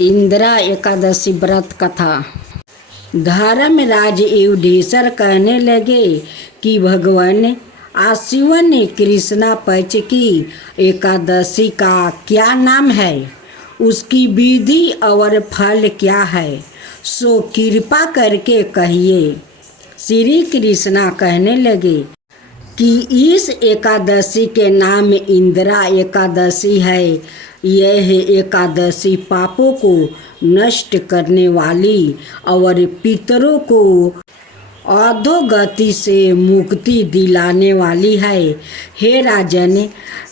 इंदिरा एकादशी व्रत कथा। धर्मराज युधिष्ठिर कहने लगे कि भगवान आश्विन ने कृष्णा पक्ष की एकादशी का क्या नाम है, उसकी विधि और फल क्या है, सो कृपा करके कहिए। श्री कृष्णा कहने लगे कि इस एकादशी के नाम इंदिरा एकादशी है। यह एकादशी पापों को नष्ट करने वाली और पितरों को अधोगति से मुक्ति दिलाने वाली है। हे राजन,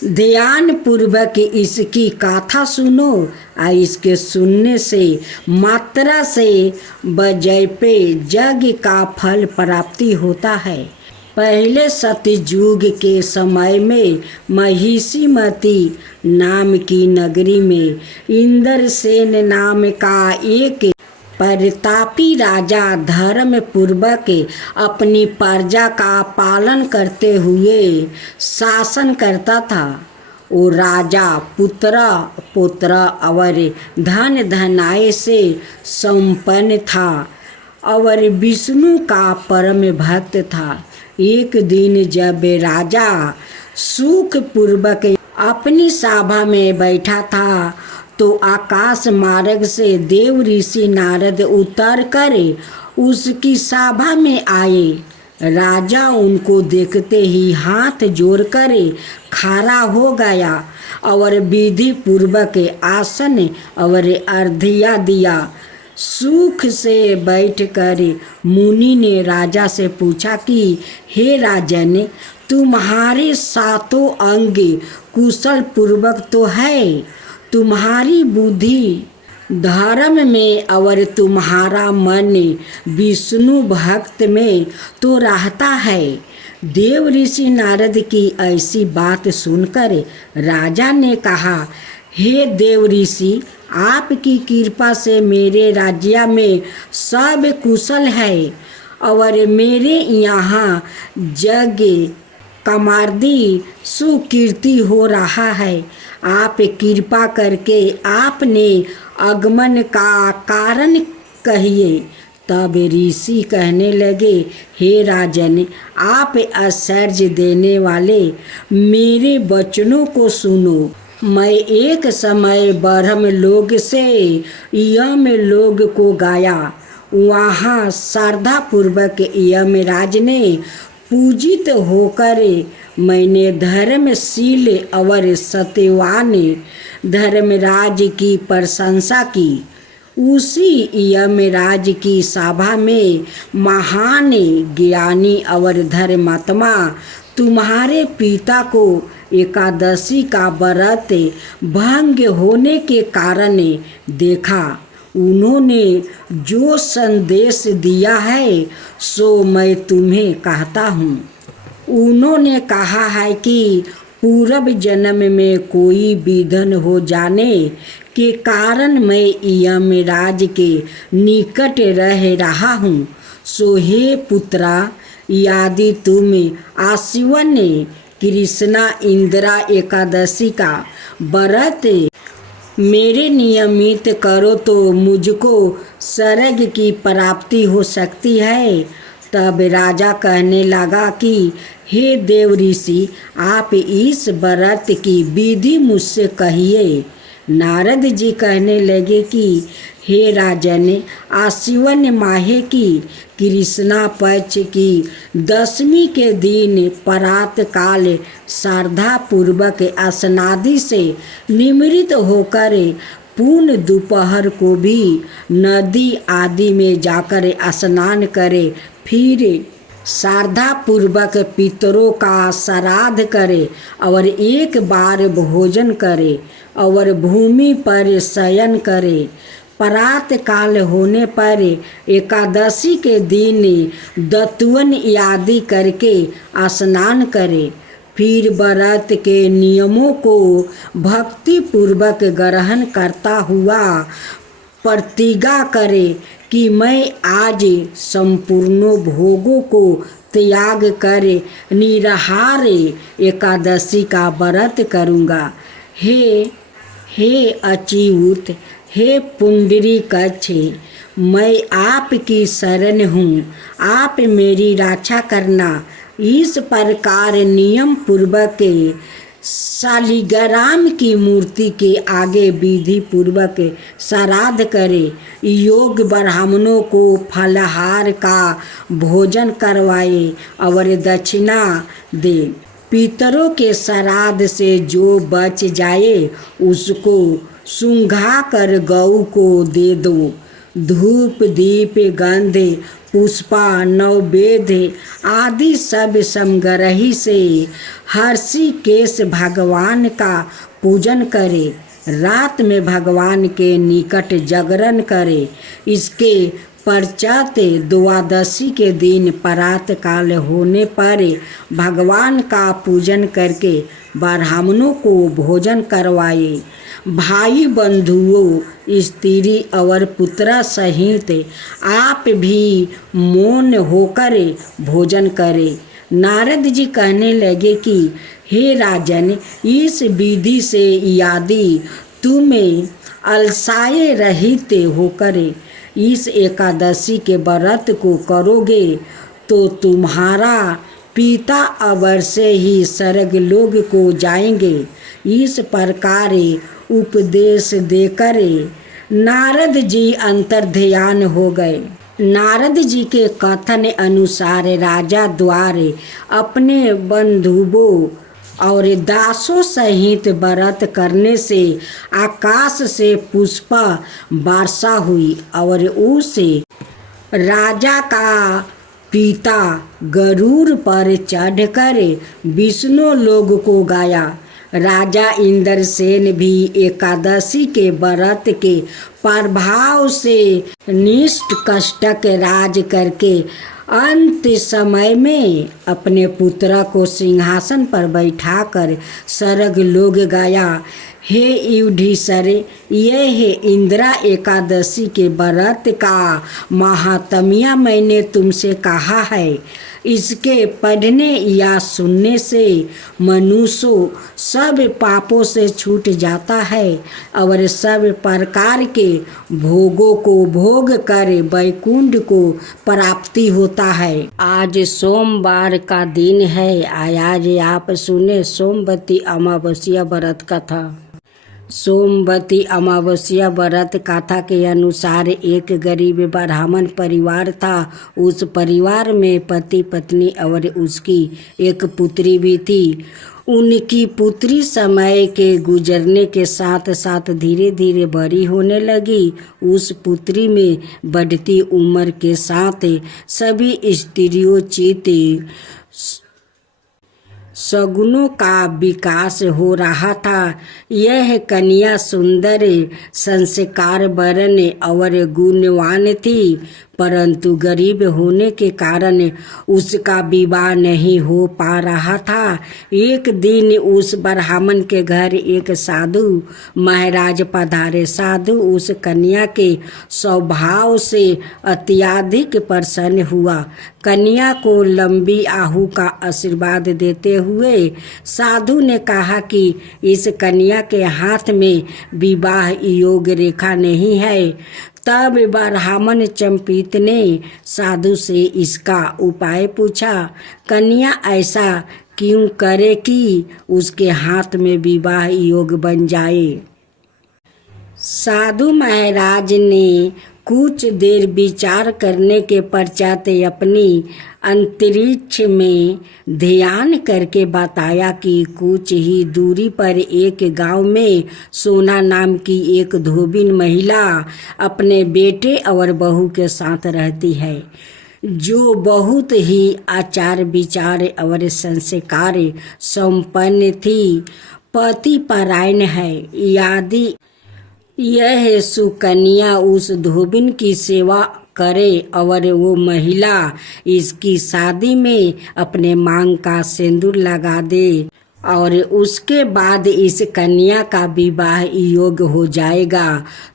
ध्यान पूर्वक इसकी गाथा सुनो। इसके सुनने से मात्रा से बजैपे यज्ञ का फल प्राप्ति होता है। पहले सतयुग के समय में महिषीमती नाम की नगरी में इंद्रसेन नाम का एक प्रतापी राजा धर्म पूर्वक अपनी प्रजा का पालन करते हुए शासन करता था। वो राजा पुत्र पुत्र और धन धनाय से संपन्न था और विष्णु का परम भक्त था। एक दिन जब राजा सुख पूर्वक अपनी सभा में बैठा था तो आकाश मार्ग से देव ऋषि नारद उतर कर उसकी सभा में आए। राजा उनको देखते ही हाथ जोड़कर खड़ा हो गया और विधि पूर्वक आसन और अर्घ्य दिया। सुख से बैठकर मुनि ने राजा से पूछा कि हे राजन, तुम्हारे सातों अंग कुशल पूर्वक तो है, तुम्हारी बुद्धि धर्म में और तुम्हारा मन विष्णु भक्त में तो रहता है। देव ऋषि नारद की ऐसी बात सुनकर राजा ने कहा, हे देव ऋषि, आपकी कृपा से मेरे राज्य में सब कुशल है और मेरे यहाँ यज्ञ कमार्दी सुकीर्ति हो रहा है। आप कृपा करके आपने आगमन का कारण कहिए। तब ऋषि कहने लगे, हे राजन, आप आश्चर्य देने वाले मेरे वचनों को सुनो। मैं एक समय ब्रह्म लोक से यम लोक को गया। वहाँ श्रद्धा पूर्वक यमराज ने पूजित होकर मैंने धर्मशील और सत्यवान धर्मराज की प्रशंसा की। उसी यमराज की सभा में महान ज्ञानी और धर्मात्मा तुम्हारे पिता को एकादशी का व्रत भंग होने के कारण देखा। उन्होंने जो संदेश दिया है सो मैं तुम्हें कहता हूँ। उन्होंने कहा है कि पूर्व जन्म में कोई विघ्न हो जाने के कारण मैं यमराज के निकट रह रहा हूँ। सो हे पुत्रा, यदि तुम आश्विन कृष्णा इंदिरा एकादशी का व्रत मेरे नियमित करो तो मुझको स्वर्ग की प्राप्ति हो सकती है। तब राजा कहने लगा कि हे देव ऋषि, आप इस व्रत की विधि मुझसे कहिए। नारद जी कहने लगे कि हे राजन, आश्विन माह की कृष्णा पक्ष की दशमी के दिन प्रातः काल श्रद्धा पूर्वक स्नादि से निमृत होकर पूर्ण दोपहर को भी नदी आदि में जाकर स्नान करे, फिर श्रद्धा पूर्वक पितरों का श्राद्ध करे और एक बार भोजन करे और भूमि पर शयन करे। प्रातः काल होने पर एकादशी के दिन दतवन आदि करके स्नान करे। फिर व्रत के नियमों को भक्ति पूर्वक ग्रहण करता हुआ प्रतिज्ञा करे कि मैं आज संपूर्ण भोगों को त्याग कर निराहार एकादशी का व्रत करूँगा। हे अच्युत, हे पुंडरीकाक्ष, मैं आपकी शरण हूँ, आप मेरी रक्षा करना। इस प्रकार नियम पूर्वक शालिग्राम की मूर्ति के आगे विधि पूर्वक श्राद्ध करे, योग ब्राह्मणों को फलाहार का भोजन करवाए और दक्षिणा दे। पितरों के श्राद्ध से जो बच जाए उसको सूंघा कर गऊ को दे दो। धूप दीप गंध पुष्पा नववेद्य आदि सब समग्रही से हर्षिकेश भगवान का पूजन करे। रात में भगवान के निकट जागरण करे। इसके पश्चात द्वादशी के दिन प्रातः काल होने पर भगवान का पूजन करके ब्राह्मणों को भोजन करवाए। भाई बंधुओं, स्त्री और पुत्र सहित आप भी मौन होकर भोजन करें। नारद जी कहने लगे कि हे राजन, इस विधि से यदि तुम अलसाए रहित होकर इस एकादशी के व्रत को करोगे तो तुम्हारा पिता अवश्य ही स्वर्गलोक को जाएंगे। इस प्रकार उपदेश देकर नारद जी अंतर्ध्यान हो गए। नारद जी के कथन अनुसार राजा द्वारे अपने बंधुओं और दासों सहित व्रत करने से आकाश से पुष्प वर्षा हुई और उसे राजा का पिता गरुड़ पर चढ़कर विष्णु लोक को गया। राजा इंद्रसेन भी एकादशी के व्रत के प्रभाव से निष्ठ कष्टक राज करके अंत समय में अपने पुत्र को सिंहासन पर बैठाकर स्वर्गलोक गया। हे युधिष्ठिर, यह है इंदिरा एकादशी के व्रत का महात्म्य मैंने तुमसे कहा है। इसके पढ़ने या सुनने से मनुष्य सब पापों से छूट जाता है और सब प्रकार के भोगों को भोग कर वैकुंठ को प्राप्ति होता है। आज सोमवार का दिन है। आज आप सुने सोमवती अमावस्या व्रत कथा। सोमवती अमावस्या व्रत कथा के अनुसार एक गरीब ब्राह्मण परिवार था। उस परिवार में पति पत्नी और उसकी एक पुत्री भी थी। उनकी पुत्री समय के गुजरने के साथ साथ धीरे धीरे बड़ी होने लगी। उस पुत्री में बढ़ती उम्र के साथ सभी स्त्रियोचित सगुनों का विकास हो रहा था। यह कन्या सुंदर, संस्कार वरण और गुणवान थी, परंतु गरीब होने के कारण उसका विवाह नहीं हो पा रहा था। एक दिन उस ब्राह्मण के घर एक साधु महाराज पधारे। साधु उस कन्या के स्वभाव से अत्यधिक प्रसन्न हुआ। कन्या को लंबी आयु का आशीर्वाद देते हुए साधु ने कहा कि इस कन्या के हाथ में विवाह योग रेखा नहीं है। तब ब्राह्मण चंपित ने साधु से इसका उपाय पूछा। कन्या ऐसा क्यों करे कि उसके हाथ में विवाह योग बन जाए। साधु महाराज ने कुछ देर विचार करने के पश्चात अपनी अंतरिक्ष में ध्यान करके बताया कि कुछ ही दूरी पर एक गांव में सोना नाम की एक धोबिन महिला अपने बेटे और बहू के साथ रहती है, जो बहुत ही आचार विचार और संस्कार संपन्न थी, पति परायण है। यदि यह सुकन्या उस धोबिन की सेवा करे और वो महिला इसकी शादी में अपने मांग का सिंदूर लगा दे और उसके बाद इस कन्या का विवाह योग हो जाएगा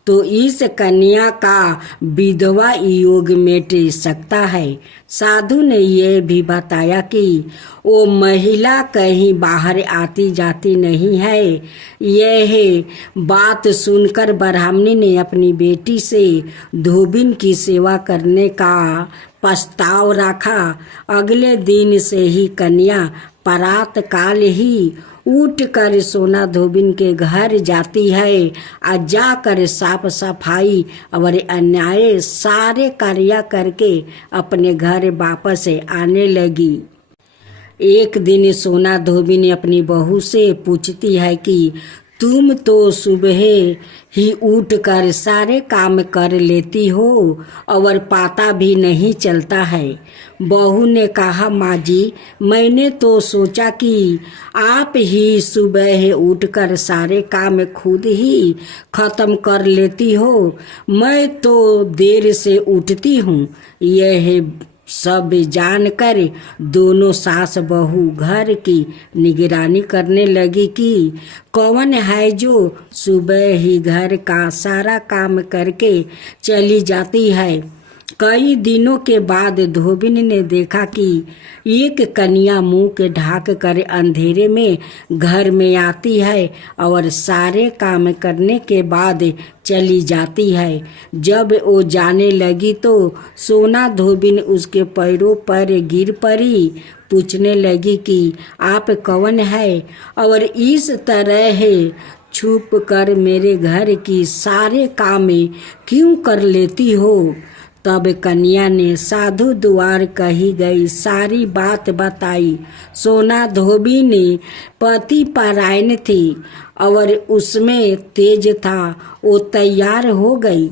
तो इस कन्या का विधवा योग मिट सकता है। साधु ने यह भी बताया कि वो महिला कहीं बाहर आती जाती नहीं है। यह बात सुनकर ब्राह्मणी ने अपनी बेटी से धोबिन की सेवा करने का प्रस्ताव रखा। अगले दिन से ही कन्या प्रात काल ही उठकर सोना धोबिन के घर जाती है और जाकर साफ सफाई और अन्याय सारे कार्य करके अपने घर वापस आने लगी। एक दिन सोना धोबिन अपनी बहू से पूछती है कि तुम तो सुबह ही उठकर सारे काम कर लेती हो और पता भी नहीं चलता है। बहू ने कहा, माँ जी, मैंने तो सोचा कि आप ही सुबह उठकर सारे काम खुद ही खत्म कर लेती हो। मैं तो देर से उठती हूँ। यह सब जानकर दोनों सास बहू घर की निगरानी करने लगी कि कौन है जो सुबह ही घर का सारा काम करके चली जाती है। कई दिनों के बाद धोबिन ने देखा कि एक कन्या मुंह के ढाक कर अंधेरे में घर में आती है और सारे काम करने के बाद चली जाती है। जब वो जाने लगी तो सोना धोबिन उसके पैरों पर गिर पड़ी। पूछने लगी कि आप कौन है और इस तरह छुप कर मेरे घर की सारे काम क्यों कर लेती हो। तब कन्या ने साधु द्वार कही गई सारी बात बताई। सोना धोबिन पति परायण थी और उसमें तेज था। वो तैयार हो गई।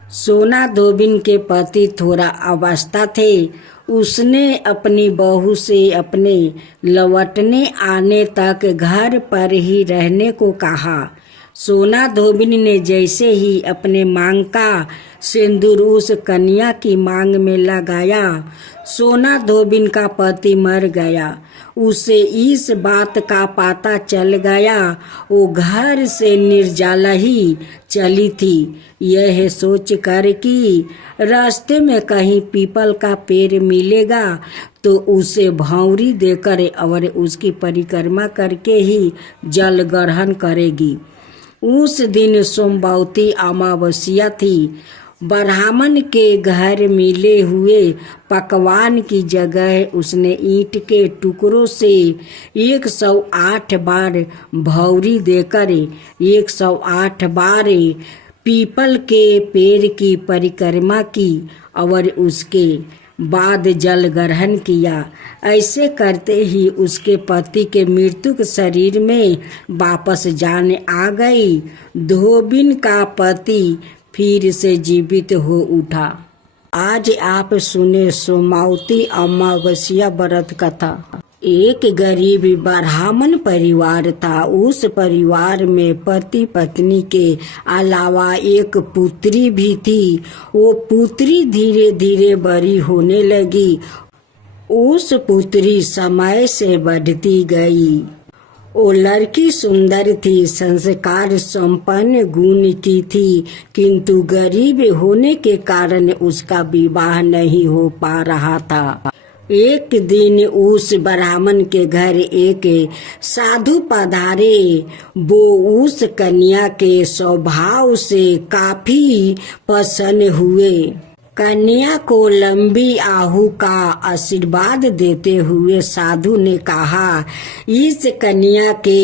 सोना धोबिन के पति थोड़ा अवस्था थे। उसने अपनी बहू से अपने लौटने आने तक घर पर ही रहने को कहा। सोना धोबिन ने जैसे ही अपने मांग का सिंदूर उस कन्या की मांग में लगाया, सोना धोबिन का पति मर गया। उसे इस बात का पता चल गया। वो घर से निर्जला ही चली थी, यह सोच कर कि रास्ते में कहीं पीपल का पेड़ मिलेगा तो उसे भौंरी देकर और उसकी परिक्रमा करके ही जल ग्रहण करेगी। उस दिन सोमवती अमावस्या थी। ब्राह्मण के घर मिले हुए पकवान की जगह उसने ईंट के टुकड़ों से 108 बार भौरी देकर 108 बार पीपल के पेड़ की परिक्रमा की और उसके बाद जल ग्रहण किया। ऐसे करते ही उसके पति के मृत्यु के शरीर में वापस जान आ गई। धोबिन का पति फिर से जीवित हो उठा। आज आप सुने सोमावती अमावस्या व्रत कथा। एक गरीब ब्राह्मण परिवार था। उस परिवार में पति पत्नी के अलावा एक पुत्री भी थी। वो पुत्री धीरे धीरे बड़ी होने लगी। उस पुत्री समय से बढ़ती गई। वो लड़की सुंदर थी, संस्कार संपन्न गुण की थी, किंतु गरीब होने के कारण उसका विवाह नहीं हो पा रहा था। एक दिन उस ब्राह्मण के घर एक साधु पधारे। वो उस कन्या के स्वभाव से काफी प्रसन्न हुए। कन्या को लंबी आयु का आशीर्वाद देते हुए साधु ने कहा, इस कन्या के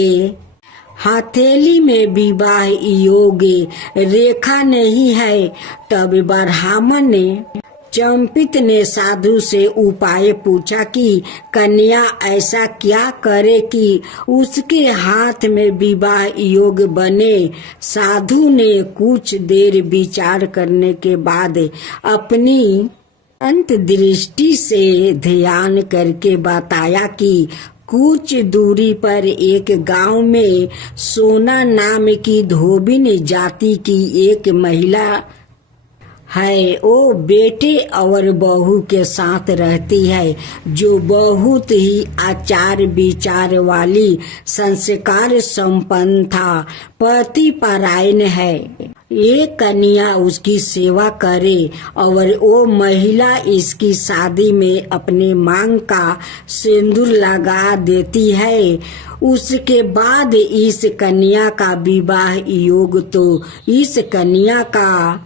हथेली में विवाह योग रेखा नहीं है। तब ब्राह्मण चंपित ने साधु से उपाय पूछा कि कन्या ऐसा क्या करे कि उसके हाथ में विवाह योग बने। साधु ने कुछ देर विचार करने के बाद अपनी अंतर्दृष्टि से ध्यान करके बताया कि कुछ दूरी पर एक गांव में सोना नाम की धोबिन जाति की एक महिला है वो बेटे और बहू के साथ रहती है, जो बहुत ही आचार विचार वाली, संस्कार संपन्न था, पति परायण है। एक कन्या उसकी सेवा करे और वो महिला इसकी शादी में अपने मांग का सिंदूर लगा देती है। उसके बाद इस कन्या का विवाह योग तो इस कन्या का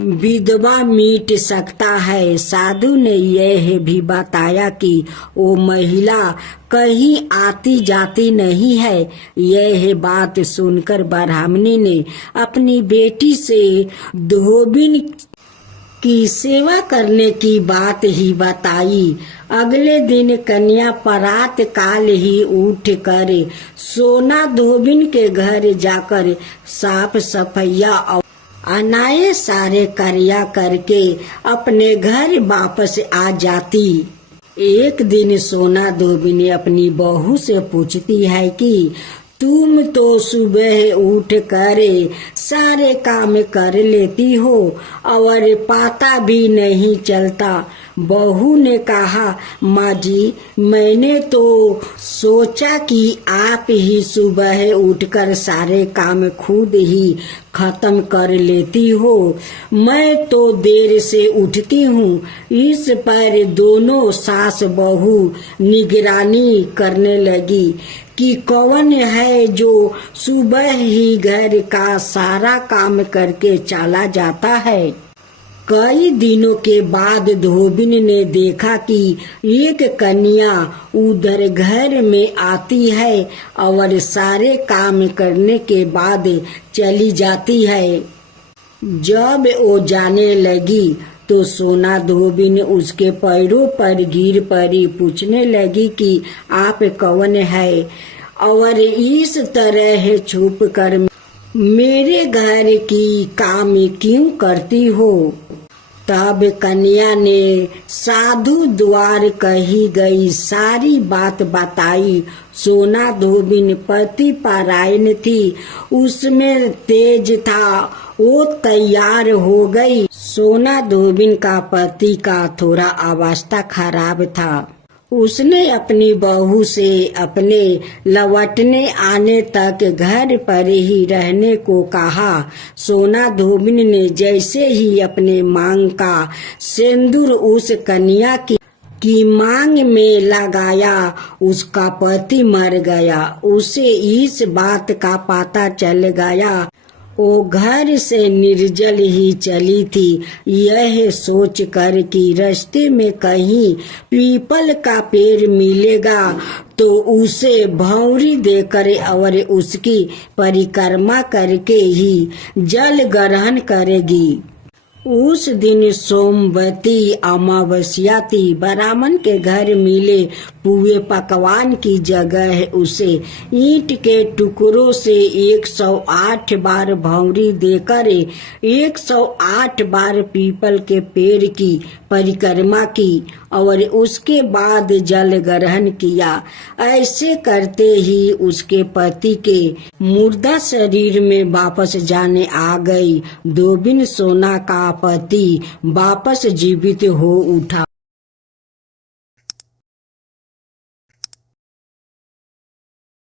विधवा मिट सकता है। साधु ने यह भी बताया कि वो महिला कहीं आती जाती नहीं है। यह बात सुनकर ब्राह्मणी ने अपनी बेटी से धोबिन की सेवा करने की बात ही बताई। अगले दिन कन्या प्रात काल ही उठ कर सोना धोबिन के घर जाकर साफ सफैया और अनाये सारे कार्य करके अपने घर वापस आ जाती। एक दिन सोना धोबिन अपनी बहू से पूछती है कि तुम तो सुबह उठ कर सारे काम कर लेती हो और पता भी नहीं चलता। बहू ने कहा, माँ जी, मैंने तो सोचा कि आप ही सुबह उठकर सारे काम खुद ही खत्म कर लेती हो। मैं तो देर से उठती हूँ। इस पर दोनों सास बहू निगरानी करने लगी कि कौन है जो सुबह ही घर का सारा काम करके चला जाता है। कई दिनों के बाद धोबिन ने देखा कि एक कन्या उधर घर में आती है और सारे काम करने के बाद चली जाती है। जब वो जाने लगी तो सोना धोबिन उसके पैरों पर गिर पड़ी, पूछने लगी कि आप कौन है और इस तरह छुप कर मेरे घर की काम क्यों करती हो। तब कन्या ने साधु द्वार कही गई सारी बात बताई। सोना धोबिन पति परायण थी, उसमें तेज था, वो तैयार हो गई। सोना धोबिन का पति का थोड़ा अवस्था खराब था। उसने अपनी बहू से अपने लौटने आने तक घर पर ही रहने को कहा। सोना धोबिन ने जैसे ही अपने मांग का सिंदूर उस कन्या की मांग में लगाया, उसका पति मर गया। उसे इस बात का पता चल गया। वो घर से निर्जल ही चली थी, यह सोच कर कि रास्ते में कहीं पीपल का पेड़ मिलेगा तो उसे भौंरी देकर और उसकी परिक्रमा करके ही जल ग्रहण करेगी। उस दिन सोमवती अमावस्या थी। ब्राह्मण के घर मिले पुए पकवान की जगह उसे ईंट के टुकड़ों से 108 बार भौंरी देकर 108 बार पीपल के पेड़ की परिक्रमा की और उसके बाद जल ग्रहण किया। ऐसे करते ही उसके पति के मुर्दा शरीर में वापस जाने आ गई। धोबिन सोना का पति वापस जीवित हो उठा।